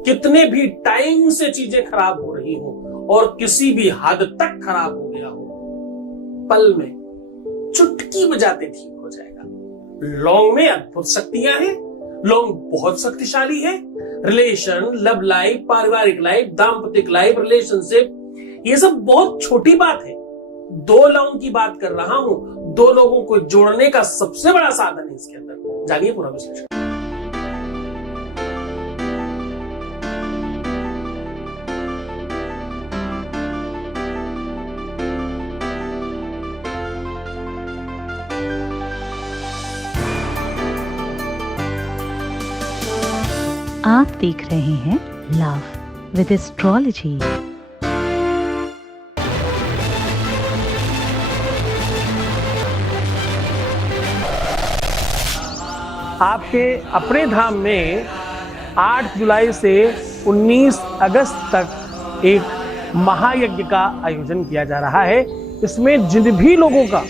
कितने भी टाइम से चीजें खराब हो रही हो और किसी भी हद तक खराब हो गया हो, पल में चुटकी बजाते ठीक हो जाएगा। लौंग में अद्भुत शक्तियां हैं। लौंग बहुत शक्तिशाली है। रिलेशन, लव लाइफ, पारिवारिक लाइफ, दाम्पतिक लाइफ, रिलेशनशिप, ये सब बहुत छोटी बात है। 2 लौंग की बात कर रहा हूं। 2 लोगों को जोड़ने का सबसे बड़ा साधन है इसके अंदर। जानिए पूरा विश्लेषण। आप देख रहे हैं लव विद एस्ट्रोलॉजी। आपके अपने धाम में 8 जुलाई से 19 अगस्त तक एक महायज्ञ का आयोजन किया जा रहा है। इसमें जिन भी लोगों का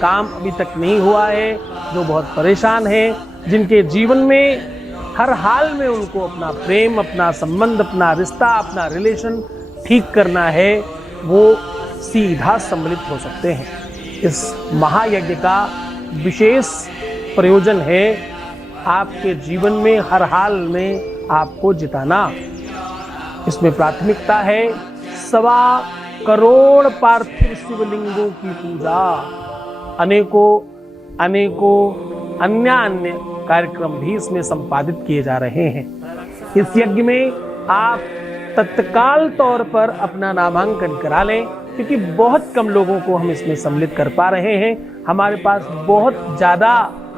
काम अभी तक नहीं हुआ है, जो बहुत परेशान हैं, जिनके जीवन में हर हाल में उनको अपना प्रेम, अपना संबंध, अपना रिश्ता, अपना रिलेशन ठीक करना है, वो सीधा सम्मिलित हो सकते हैं। इस महायज्ञ का विशेष प्रयोजन है आपके जीवन में हर हाल में आपको जिताना। इसमें प्राथमिकता है 1.25 करोड़ पार्थिव शिवलिंगों की पूजा। अनेकों अन्य कार्यक्रम भी इसमें संपादित किए जा रहे हैं। इस यज्ञ में आप तत्काल तौर पर अपना नामांकन करा लें, क्योंकि बहुत कम लोगों को हम इसमें सम्मिलित कर पा रहे हैं। हमारे पास बहुत ज्यादा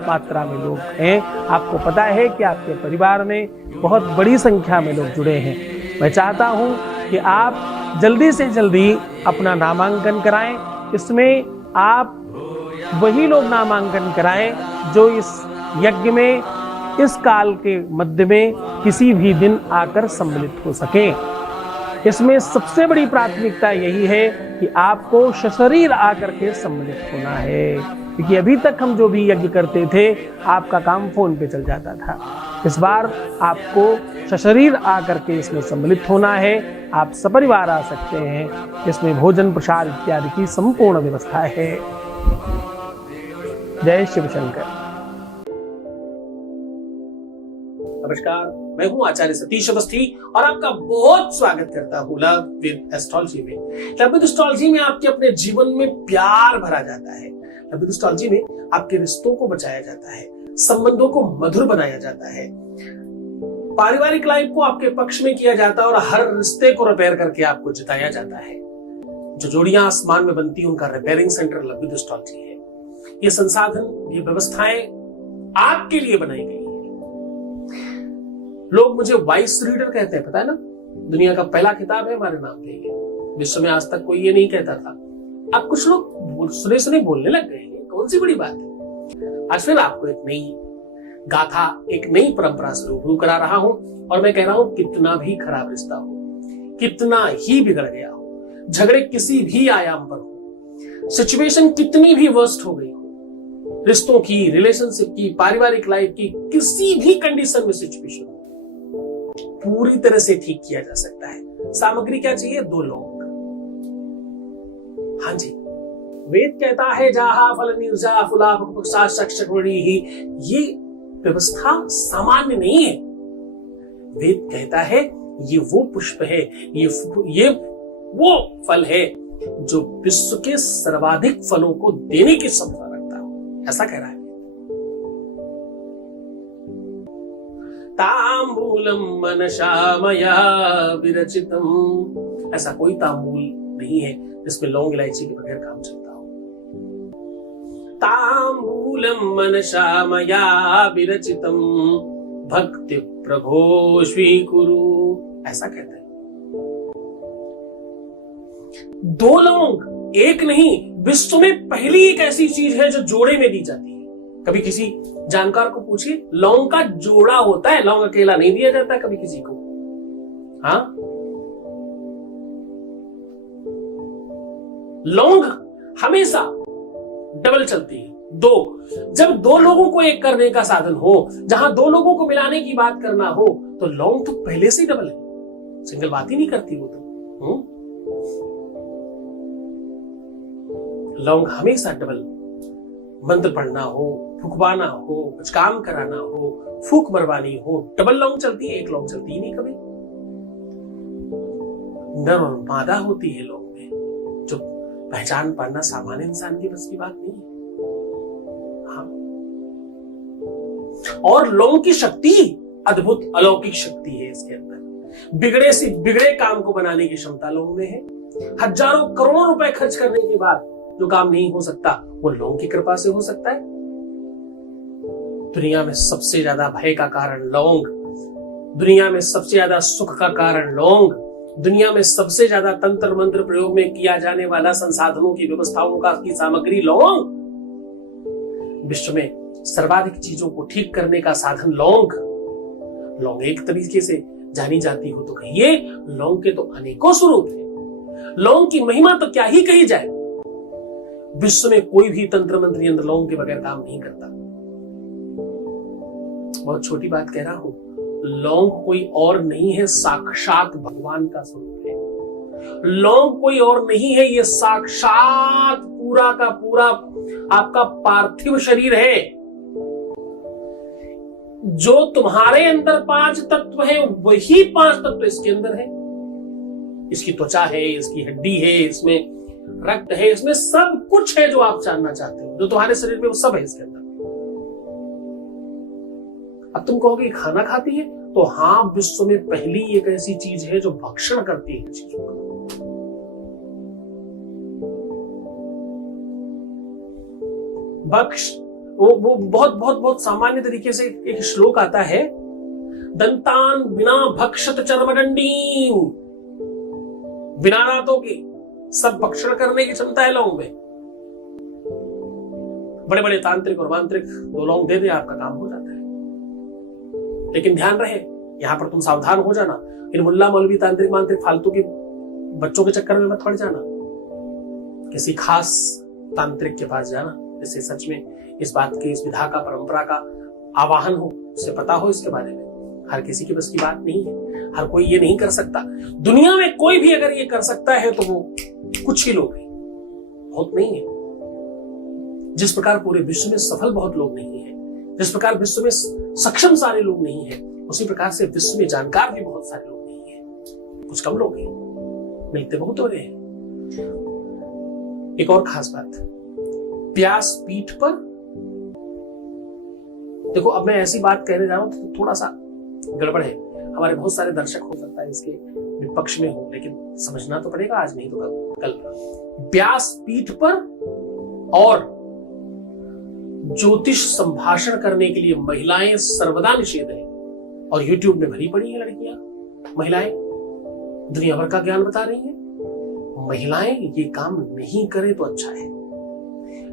मात्रा में लोग हैं। आपको पता है कि आपके परिवार में बहुत बड़ी संख्या में लोग जुड़े हैं। मैं चाहता हूं कि आप जल्दी से जल्दी अपना नामांकन कराएं। इसमें आप वही लोग नामांकन कराएं जो इस यज्ञ में इस काल के मध्य में किसी भी दिन आकर सम्मिलित हो सकें। इसमें सबसे बड़ी प्राथमिकता यही है कि आपको सशरीर आकर के सम्मिलित होना है, क्योंकि अभी तक हम जो भी यज्ञ करते थे आपका काम फोन पे चल जाता था। इस बार आपको सशरीर आकर के इसमें सम्मिलित होना है। आप सपरिवार आ सकते हैं। इसमें भोजन, प्रसाद इत्यादि की संपूर्ण व्यवस्था है। जय शिव शंकर। नमस्कार, मैं हूं आचार्य सतीश अवस्थी और आपका बहुत स्वागत करता हूं लव विद एस्ट्रोलॉजी में। लव विद एस्ट्रोलॉजी में आपके अपने जीवन में प्यार भरा जाता है। लव विद एस्ट्रोलॉजी में आपके रिश्तों को बचाया जाता है, संबंधों को मधुर बनाया जाता है, पारिवारिक लाइफ को आपके पक्ष में किया जाता है और हर रिश्ते को रिपेयर करके आपको जिताया जाता है। जो जोड़ियां आसमान में बनती हैं उनका repairing centre love with astrology है। ये संसाधन, ये व्यवस्थाएं आपके लिए बनाई गई है। लोग मुझे वॉइस रीडर कहते हैं, पता है ना? दुनिया का पहला किताब है हमारे नाम पे ये। विश्व में आज तक कोई ये नहीं कहता था। अब कुछ लोग सुने सुने बोलने लग गए हैं। कौन सी बड़ी बात है। आज फिर आपको एक नई गाथा, एक नई परंपरा से रूबरू करा रहा हूं और मैं कह रहा हूं कितना भी खराब रिश्ता हो, कितना ही बिगड़ गया हो, झगड़े किसी भी आयाम पर हो, सिचुएशन कितनी भी वर्स्ट हो गई हो, रिश्तों की, रिलेशनशिप की, पारिवारिक लाइफ की किसी भी कंडीशन में सिचुएशन पूरी तरह से ठीक किया जा सकता है। सामग्री क्या चाहिए? 2 लोग। हाँ जी, वेद कहता है जाहा फल निर्जा फुला पक्षा शक्षकवणी ही। ये व्यवस्था सामान्य नहीं है। वेद कहता है ये वो पुष्प है, ये वो फल है जो विश्व के सर्वाधिक फलों को देने की क्षमता रखता हो, ऐसा कह रहा है। तांबूलम मनसा मया विरचितम। ऐसा कोई तांबूल नहीं है जिसमें लौंग इलायची के बगैर काम चलता हो। तांबूलम मनसा मया विरचितम भक्ति प्रभो स्वीकुरु, ऐसा कहते हैं। 2 लौंग, एक नहीं, विश्व में पहली एक ऐसी चीज है जो जोड़े में दी जाती है। कभी किसी जानकार को पूछिए, लौंग का जोड़ा होता है, लौंग अकेला नहीं दिया जाता कभी किसी को। हाँ, लौंग हमेशा डबल चलती है। 2, जब 2 लोगों को एक करने का साधन हो, जहां 2 लोगों को मिलाने की बात करना हो, तो लौंग तो पहले से ही डबल है, सिंगल बात ही नहीं करती वो तो। लौंग हमेशा डबल, मंत्र पढ़ना हो, फुकवाना हो, कुछ काम कराना हो, फूक मरवानी हो, डबल लौंग चलती है, एक लौंग चलती ही नहीं कभी। नर और मादा होती है लौंग में, जो पहचान पाना सामान्य इंसान की बस की बात नहीं है। हाँ, और लौंग की शक्ति अद्भुत अलौकिक शक्ति है इसके अंदर। बिगड़े से बिगड़े काम को बनाने की क्षमता लौंग में है। हजारों करोड़ों रुपए खर्च करने के बाद जो काम नहीं हो सकता वो लौंग की कृपा से हो सकता है। दुनिया में सबसे ज्यादा भय का कारण लौंग, दुनिया में सबसे ज्यादा सुख का कारण लौंग, दुनिया में सबसे ज्यादा तंत्र मंत्र प्रयोग में किया जाने वाला संसाधनों की व्यवस्थाओं का की सामग्री लौंग, विश्व में सर्वाधिक चीजों को ठीक करने का साधन लौंग। लौंग एक तरीके से जानी जाती हो तो कहिए, लौंग के तो अनेकों स्वरूप हैं। लौंग की महिमा तो क्या ही कही जाए। विश्व में कोई भी तंत्र मंत्र यंत्र लौंग के बगैर काम नहीं करता। बहुत छोटी बात कह रहा हूं, लौंग कोई और नहीं है, साक्षात भगवान का स्वरूप है। लौंग कोई और नहीं है, ये साक्षात पूरा का पूरा आपका पार्थिव शरीर है। जो तुम्हारे अंदर 5 तत्व है वही 5 तत्व इसके अंदर है। इसकी त्वचा है, इसकी हड्डी है, इसमें रक्त है, इसमें सब कुछ है जो आप जानना चाहते हो, जो तुम्हारे शरीर में वो सब है इसके अंदर। अब तुम कहोगे खाना खाती है, तो हाँ, विश्व में पहली एक ऐसी चीज है जो भक्षण करती है चीजों का। भक्ष वो बहुत बहुत बहुत सामान्य तरीके से एक श्लोक आता है, दंतान बिना भक्षत चर्मदंडीन, बिना दांतों के सब भक्षण करने की क्षमता है लौंग में। बड़े बड़े तांत्रिक और मांत्रिक 2 लौंग दे दे, आपका काम हो जाता है। लेकिन ध्यान रहे, यहां पर तुम सावधान हो जाना, इन मुल्ला मौलवी तांत्रिक मांत्रिक फालतू के बच्चों के चक्कर में मत पड़ जाना। किसी खास तांत्रिक के पास जाना जिससे सच में इस बात की, इस विधा का, परंपरा का आवाहन हो, उसे पता हो इसके बारे में। हर किसी की बस की बात नहीं है, हर कोई ये नहीं कर सकता। दुनिया में कोई भी अगर ये कर सकता है तो वो कुछ ही लोग हैं, बहुत नहीं है। जिस प्रकार पूरे विश्व में सफल बहुत लोग नहीं है, जिस प्रकार विश्व में सक्षम सारे लोग नहीं है, उसी प्रकार से विश्व में जानकार भी बहुत सारे लोग नहीं है, कुछ कम लोग हैं, मिलते बहुत हो रहे हैं। एक और खास बात, व्यास पीठ पर, देखो अब मैं ऐसी बात कहने जा रहा हूं तो थोड़ा सा गड़बड़ है, हमारे बहुत सारे दर्शक हो सकता है इसके विपक्ष में हो, लेकिन समझना तो पड़ेगा, आज नहीं तो कल। व्यास पीठ पर और ज्योतिष संभाषण करने के लिए महिलाएं सर्वदा निषेध है, और यूट्यूब में भरी पड़ी है लड़कियां, महिलाएं दुनिया भर का ज्ञान बता रही हैं। महिलाएं ये काम नहीं करें तो अच्छा है।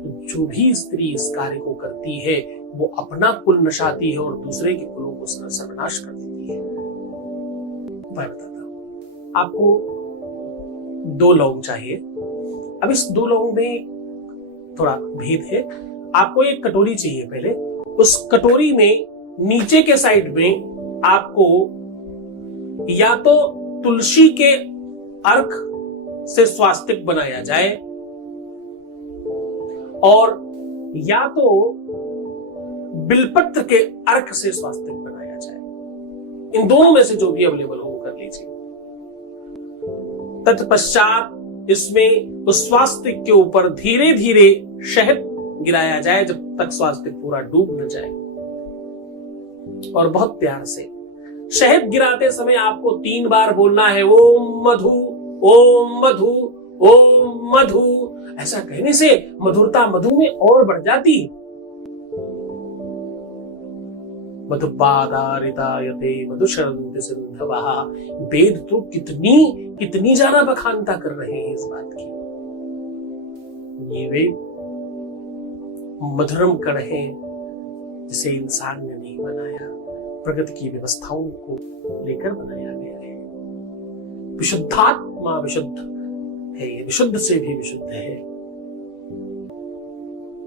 जो भी स्त्री इस कार्य को करती है वो अपना कुल नशाती है और दूसरे के कुलों को सर्वनाश कर देती है। मैं बताता हूं आपको, 2 लौंग चाहिए। अब इस 2 लौंग में थोड़ा भेद है। आपको एक कटोरी चाहिए पहले, उस कटोरी में नीचे के साइड में आपको या तो तुलसी के अर्क से स्वास्तिक बनाया जाए, और या तो बिलपत्र के अर्क से स्वास्तिक बनाया जाए। इन दोनों में से जो भी अवेलेबल हो कर लीजिए। तत्पश्चात इसमें उस स्वास्तिक के ऊपर धीरे धीरे शहद गिराया जाए जब तक स्वास्तिक पूरा डूब न जाए, और बहुत प्यार से शहद गिराते समय आपको 3 बार बोलना है, ओम मधु, ओम मधु, ओम मधु। ऐसा कहने से मधुरता मधु में और बढ़ जाती। मधुपादारितायते मधुशरन्ति सिन्धवः। वेद तो कितनी ज्यादा बखानता कर रहे हैं इस बात की। ये वेद मधुरम कण है जिसे इंसान ने नहीं बनाया, प्रकृति की व्यवस्थाओं को लेकर बनाया गया है। विशुद्धात्मा विशुद्ध है, ये विशुद्ध से भी विशुद्ध है।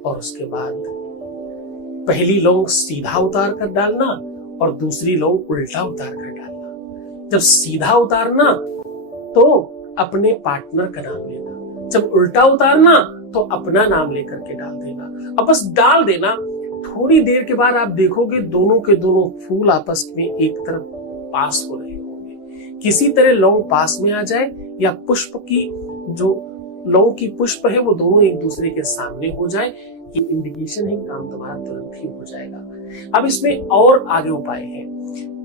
और उसके बाद पहली लौंग सीधा उतार कर डालना, और दूसरी लौंग उल्टा उतार कर डालना। जब सीधा उतारना तो अपने पार्टनर का नाम लेना, जब उल्टा उतारना तो अपना नाम लेकर के डाल देना। अब बस डाल देना, थोड़ी देर के बाद आप देखोगे दोनों के दोनों फूल आपस में एक तरफ पास हो रहे होंगे। किसी तरह लौंग पास में आ जाए या पुष्प की जो लौंग की पुष्प है वो दोनों एक दूसरे के सामने हो जाए, ये इंडिकेशन है काम तुम्हारा तुरंत ही हो जाएगा। अब इसमें और आगे उपाय है।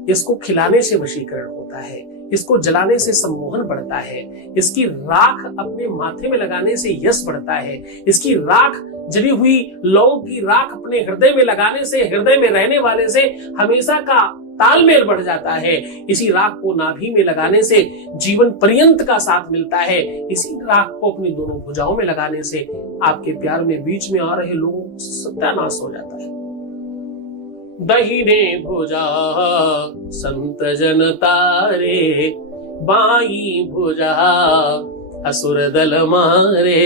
इसको खिलाने से वशीकरण होता है, इसको जलाने से सम्मोहन बढ़ता है, इसकी राख अपने माथे में लगाने से यश बढ़ता है, इसकी राख जली हुई लौंग की राख अपने हृदय में लगाने से हृदय में रहने वाले से हमेशा का तालमेल बढ़ जाता है, इसी राख को नाभि में लगाने से जीवन पर्यंत का साथ मिलता है, इसी राख को अपनी दोनों भुजाओं में लगाने से आपके प्यार में बीच में आ रहे लोग सत्यानाश हो जाता है। दहिने भुजा संत जन तारे, बाई भुजा असुर दल मारे।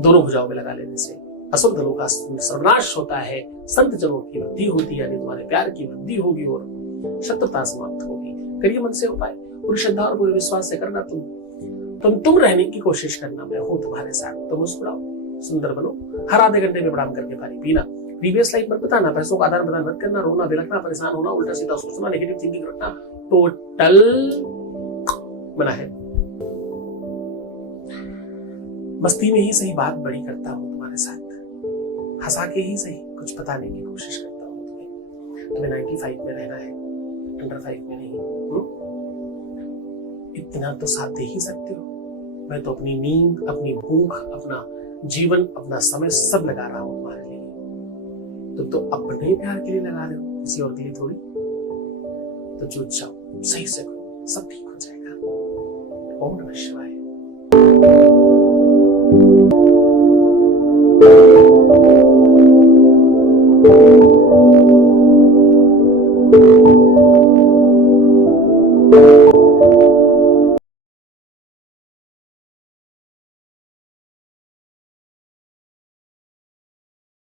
दोनों भुजाओं में लगा लेने से असुर दलों का सर्वनाश होता है, संत जनों की वृद्धि होती है, यानी तुम्हारे प्यार की वृद्धि होगी और शत्रुता समाप्त होगी। करिए मन से उपाय, पूरी श्रद्धा और पूरे विश्वास से करना। तुम रहने की कोशिश करना, मैं हूं तुम्हारे साथ। तुम मुस्कुराओ, सुंदर बनो, हर आधे घंटे में प्रणाम करके पानी पीना, प्रीवियस लाइफ मत बताना, पैसों का आदान प्रदान मत करना, रोना बिलखना, परेशान होना, उल्टा सीधा सोचना, नेगेटिव थिंकिंग रखना, टोटल मना है। मस्ती में ही सही बात बड़ी करता हूं तुम्हारे साथ, हंसा के ही सही कुछ बताने की कोशिश करता हूं तुम्हें 95 में रहना है, अंडर 5 में नहीं। इतना तो साथ दे ही सकते हो। मैं तो अपनी नींद, अपनी भूख, अपना जीवन, अपना समय सब लगा रहा हूं तुम्हारे लिए। तुम तो अपने प्यार के लिए लगा रहे हो, किसी और के लिए थोड़ी। तो जुट जाओ, सही से करो, सब ठीक हो जाएगा। ओम नमः शिवाय। Thank you.